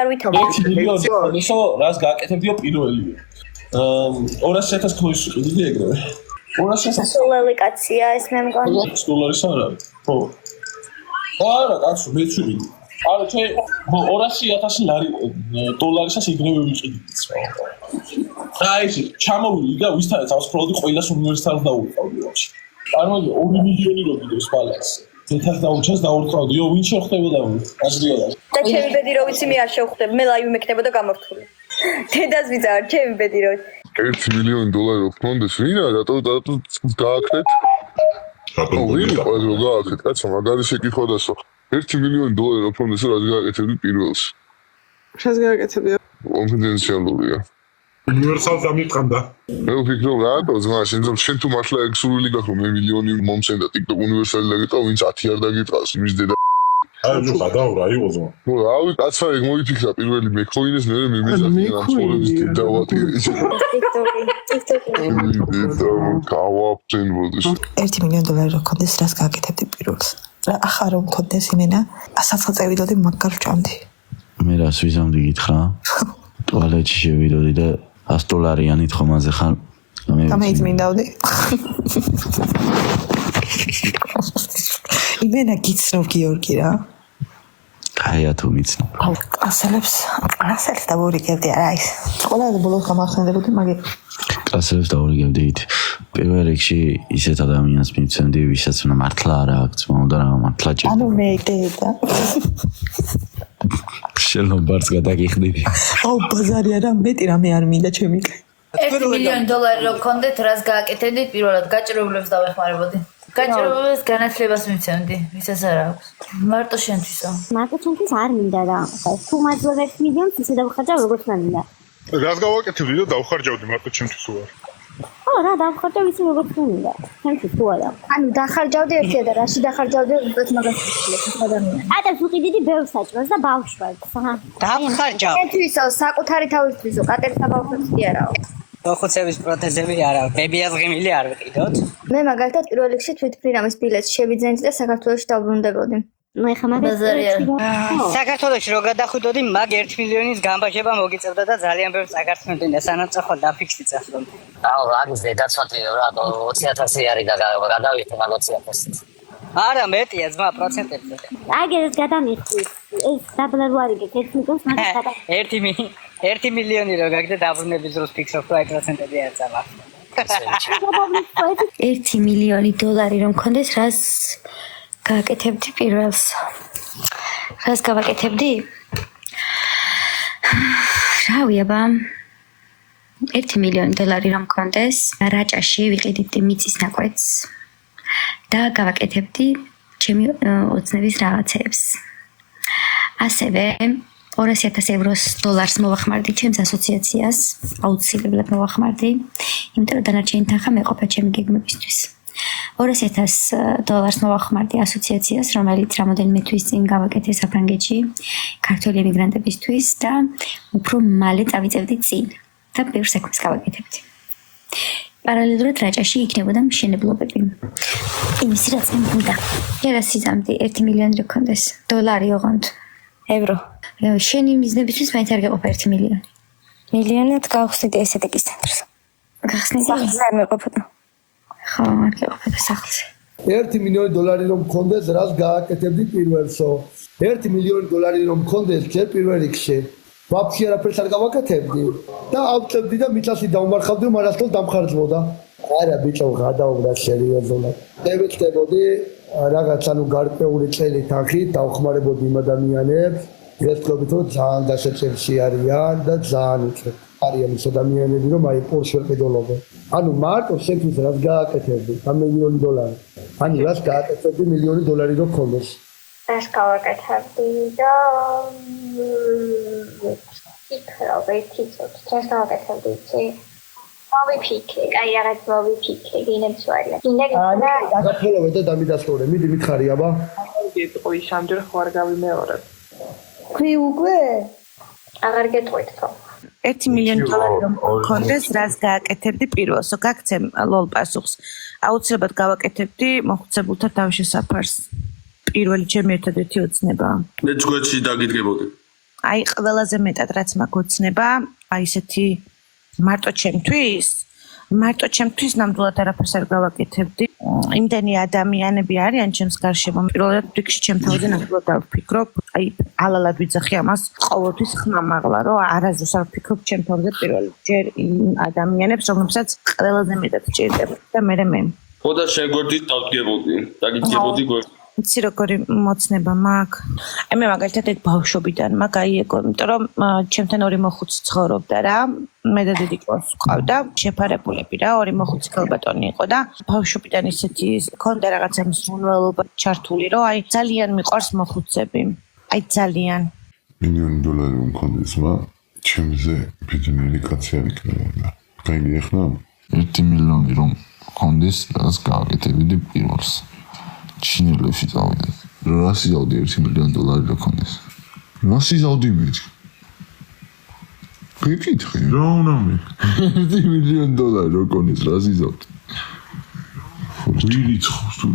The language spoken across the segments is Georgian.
1 მილიონი ისო რას გააკეთებდიო პირველი 200,000 ქოლის ვიყიდი ეგრევე 200,000 სულელი კაცია ეს მე მგონი $100 არა ხო არა კაცო მეც ვიყიდი არა თე 200,000 $200-ს ეგრევე ვიყიდი აი ეს ჩამოვიდი და ვისთანაც ავსფროლდი ყველას უნივერსიტეტს დაუყავდი ვაფშე წარმოიდგინე 2 მილიონი რო გიდოს ბალანს თეთრ დაუჩას დაურყავდიო ვინ შეხვდებოდა აზრია და ჩემი ბედი რო ვიცი მე არ შევხვდები მე ლაივი მექნებოდა გამორთული დედას ვიცარ ჩემი ბედი რო $1 მილიონი რო გქონდეს ვინა რატო გააკეთეთ ვინ იყო რო გააკეთეთ კაცო მაგარი შეკითხვა დასო $1 მილიონი რო გქონდეს რა გააკეთებდი პირველს რას გააკეთებია კონფიდენციალურია უნივერსალს ამიტყანდა მე ვფიქრობ რატო ძმა შენ თუ მართლა ეგ სურვილი გაქვს რომ მე მილიონი მომცემ და TikTok უნივერსალი დაგიტყავ ვინც 10 არ დაგიტყავს იმის დედა აი ნუ გადავრა აიო ძმა ნუ რავი კაცო ეგ მოიფიქრა პირველი მე ქოინეს მე მემეძახი ამ ცხოვრების დავატირე $1 მილიონი რო კონდეს რას გააკეთებდი პირველს რა ახლა რომ კონდეს იმენა საცხო წევიდოდი მაგარ ვჭამდი მე რას ვიზამდი გითხრა ტუალეტში შევიდოდი და $100 თხომაზე ხარ და მე იწმინდავდი იმენა გიცნობ გიორგი რა კაია თუ მიცნობ კლასელებს დაურიგებდი არა ის ყველა ბოლოს გამახსენდებოდი მაგე კლასელებს დაურიგებდით პირველ რიგში ისეთ ადამიანს მიცემდი ვისაც უნდა მართლა არა აქვს უნდა რა მართლა ჭირდება ანუ მე დედა შენო ბარს გადაგიხდები აუ ბაზარი არა მეტი რამე არ მინდა ჩემი $1 მილიონი რო გქონდეთ რას გააკეთებდით პირველად გაჭიროებლებს დავეხმარებოდი გაჭიროებებს განათლებას მიცემდი ვისაც არ აქვს მარტო შენთვისო მარტო ჩემთვის არ მინდა რა თუ მაძლევ $1 მილიონს ისე დავხარჯავ როგორც მინდა რას გავაკეთებდი და დავხარჯავდი მარტო ჩემთვის უარ ხო რა დავხარჯავ ისე როგორც მინდა ჩემთვის თუ არა ანუ დახარჯავდი ერთია და რაში დახარჯავდი უბრალოდ მაგას ადამიანი ატას ვიყიდიდი ბევრ საჭმელს და ბავშვებს დავხარჯავ ჩემთვისო საკუთარი თავისთვისო კატერსა ბავშვებს კი არაო ოხოცების პროთეზები არა ბებიას ღიმილი არ ვიყიდოთ მე მაგალითად პირველ რიგში თვითმფრინავის ბილეთს შევიძენდი და საქართველოში დავბრუნდებოდი ну ეხა მაგას საქართველოში რო გადახვიდოდი მაგ $1 მილიონის გამბაჟება მოგიწევდა და ძალიან ბევრ საქართველოსთან და სანაცახო დაფიქსდი წახდომ აუ აგზ დედაცვათი რა 20,000 არის და გადავიხდი მაგ 20,000 არა მეტია ძმა პროცენტებზე აგერს გადამიხდი ეს დაბლარვარიგე 1 მილიონს მაგას გადა 1 მილიონი რო გაგდე დაბრუნების დროს ფიქსობ რა პროცენტები არ წავა $1 მილიონი რომ მქონდეს რას გააკეთებდი პირველს რას გავაკეთებდი რავი აბა $1 მილიონი რომ მქონდეს რაჭაში ვიყიდით მიწის ნაკვეთს და გავაკეთებდი ჩემი ოცნების რაღაცებს ასევე $200,000 მოვახმარდი ჩემს ასოციაციას აუცილებლად მოვახმარდი იმიტომ რომ დანარჩენი თანხა მეყოფა ჩემი გეგმებისთვის $200,000 მოვახმარდი ასოციაციას რომელიც რამოდენიმე თვის წინ გავაკეთე საფრანგეთში ქართველი ემიგრანტებისთვის და უფრო მალე წავიწევდი წინ და ბევრ საქმეს გავაკეთებდი პარალელურად რაჭაში იქნებოდა მშენებლობები იმისი რაც მინდა ერას იზამდი $1 მილიონი რო გქონდეს $, ოღონდ ევრო შენი მიზნებისთვის მაინც არ გაყოფა $1 მილიონი მილიონად გავხსნიდი ესეთიკის ცენტრს გახსნიდი არ მეყოფოდა ხო არ გაყოფა სახლზე $1 მილიონი რომ მქონდეს რას გააკეთებდი პირველსო $1 მილიონი რომ მქონდეს ჯერ პირველ რიგში ვაფშე არაფერს არ გავაკეთებდი და ავწევდი და მიწასი დავმარხავდი რომ არასდროს დამხარჯვოდა არა ბიჭო გადაუბრა სერიოზულად დევეცდებოდი რაღაც ანუ გარკვეული წელი თანხით დავხმარებოდი იმ ადამიანებს ვეცდობთ რომ ძალიან დასაწყისში არიან და ძალიან უწევთ არიან ის ადამიანები რომ აი პორშე ყიდულობენ ანუ მარტო შენთვის რას გააკეთებდი $1 მილიონი ანუ რას გააკეთებდი $1 მილიონი რო გქონდეს რას გავაკეთებდი და იქროვე თვითონ რას გავაკეთებდი მოვიფიქრე კაი რაღაც მოვიფიქრე გინებს ვარია გინდა გაფოლოვე და დამიდასწორე მიდი მითხარი აბა გეტყვი შამდერ ხო არ გავიმეორებ ქვი უკვე აღარ გეტყვით ხო $1 მილიონი რომ კონდეს რას გააკეთებდი პირველსო გაგცემ ლოლ პასუხს აუცილებლად გავაკეთებდი მოხუცებულთა თავშესაფარს პირველი ჩემი ერთადერთი ოცნება მე ჯგუფში დაგიდგებოდი აი ყველაზე მეტად რაც მაქვს ოცნება, აი ესეთი მარტო ჩემთვის ნამდვილად არაფერს არ გავაკეთებდი. იმდენი ადამიანები არიან ჩემს გარშემო. პირველად რიგში ჩემ თავზე ნამდვილად არ ვფიქრობ. აი ალალად ვიძახი ამას ყოველთვის ხმამაღლა, რომ არასდროს არ ვფიქრობ ჩემ თავზე პირველად. ჯერ იმ ადამიანებს, რომლებსაც ყველაზე მეტად ჭირდება და მე. ხო და შენ გვერდით დავდგებოდი, დაგიდგებოდი გვერდით. იცი როგორი მოცნება მაქვს? აი მე მაგალითად ეგ ბავშვობიდან მაქვს აი ეგ, იმიტომ რომ ჩემთან ორი მოხუცი ცხოვრობდა რა. მე და დიდი კაცს ვყავდა, შეფარებულები რა, ორი მოხუცი ქალბატონი იყო და ბავშვობიდან ისეთი ქონდა რაღაცა მსურველობა ჩართული, რომ აი ძალიან მიყვარს მოხუცები. აი ძალიან. $1,000,000 მქონდეს, ჩემზე ბედნიერი კაცი არ იქნებოდა. გაიგე ახლა? 1,000,000 რომ მქონდეს, რას გააკეთებდი პირველს. ჩინელებში წავიდე. რას იზავდი $1,000,000 რო ქონდეს? რას იზავდი მე? გეკითხე. რა უნდა მე? $1,000,000 რო ქონდეს, რას იზავდი? ვირიცხავს თუ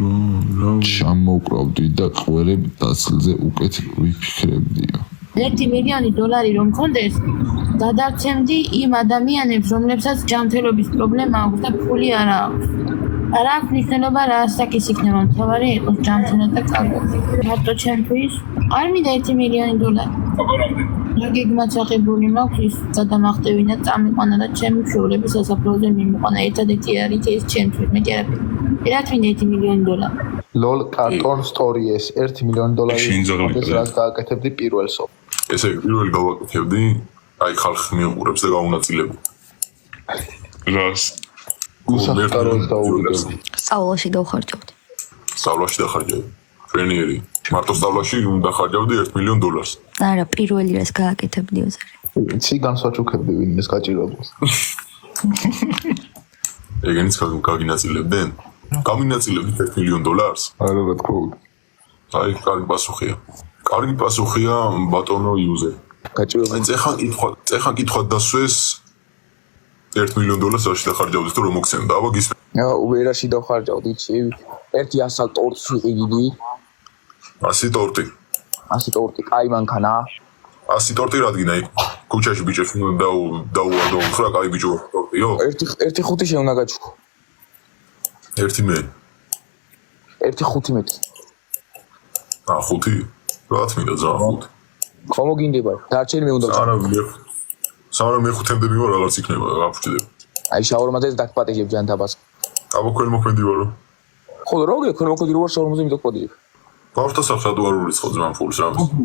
რა ჩამოვკრავდი და ყველები დასლზე უკეთ ვიფიქრებდიო. $1,000,000 რომ მქონდეს, გადავცემდი იმ ადამიანებს, რომლებსაც ჯანმრთელობის პრობლემა აქვს და ფული არ აქვს. არ აქვს მნიშვნელობა რა საკის იქნება, მთავარი იყოს ჯანმრთელად და კარგად. მარტო ჩემთვის არ მინდა $1,000,000. რა გეგმაც აღებული მაქვს ის გადამახტევინა წამიყვანა და ჩემი მშობლები სასაფლაოზე მიმიყვანა. ერთადერთი არის ეს ჩემთვის, მეტი არაფერი. რაც მინდა $1,000,000. ლოლ კარტონ სტორიეს $1,000,000 რაც გააკეთებდი პირველსო. ესე პირველი გავაკეთებდი, აი ხალხი მიუყურებს და გაუნაწილებ. რას? უსახკაროდ დაუვიდებდი. სწავლაში დავხარჯავდი. სწავლაში დახარჯავდი. ფენიერი. მარტო სწავლაში უნდა ხარჯავდი $1,000,000. არა, პირველი რას გააკეთებდი ოზარე. იცი განსვაჩუქებდი ვინმეს გაჭიროდეს. ეგენიც გაგინაწილებდნენ? გამინაწილებდით $1,000,000? არა, რა თქმა უნდა. აი, კარგი პასუხია. კარგი პასუხია ბატონო იუზე. გაჭიროდეს. წეხან კითხვა დასვეს $1,000,000 რაში დახარჯავდით თუ რომ მოგცემდა? აბა გისმენთ. ვერაში დავხარჯავდი, იცი? ერთი 100 ტორტს ვიყიდი. 100 ტორტი. 100 ტორტი, კაი მანქანა. 100 ტორტი რადგინა იქ ქუჩაში ბიჭებს დაუვადო ხრა კაი ბიჭო ტორტიო? ერთი 5 შეუნდა გაჩუქო. ერთი მე. ერთი 15. 5? რა თქმა ზა 5. ხომ მოგინდება? დარჩენი მე უნდა სანამ მე 5-მდე მივარ რაღაც იქნება რა ვჭდები. აი შაურმაზე დაგპატიჟებ ჯანთაბას. აბა ქვენ მოქმედი ვარო. ხო რა გე ქვენ მოქმედი ვარ შაურმაზე მიდაგპატიჟებ. ბავშვთა საფსადო არ ურიცხავ ძმან ფულს რა.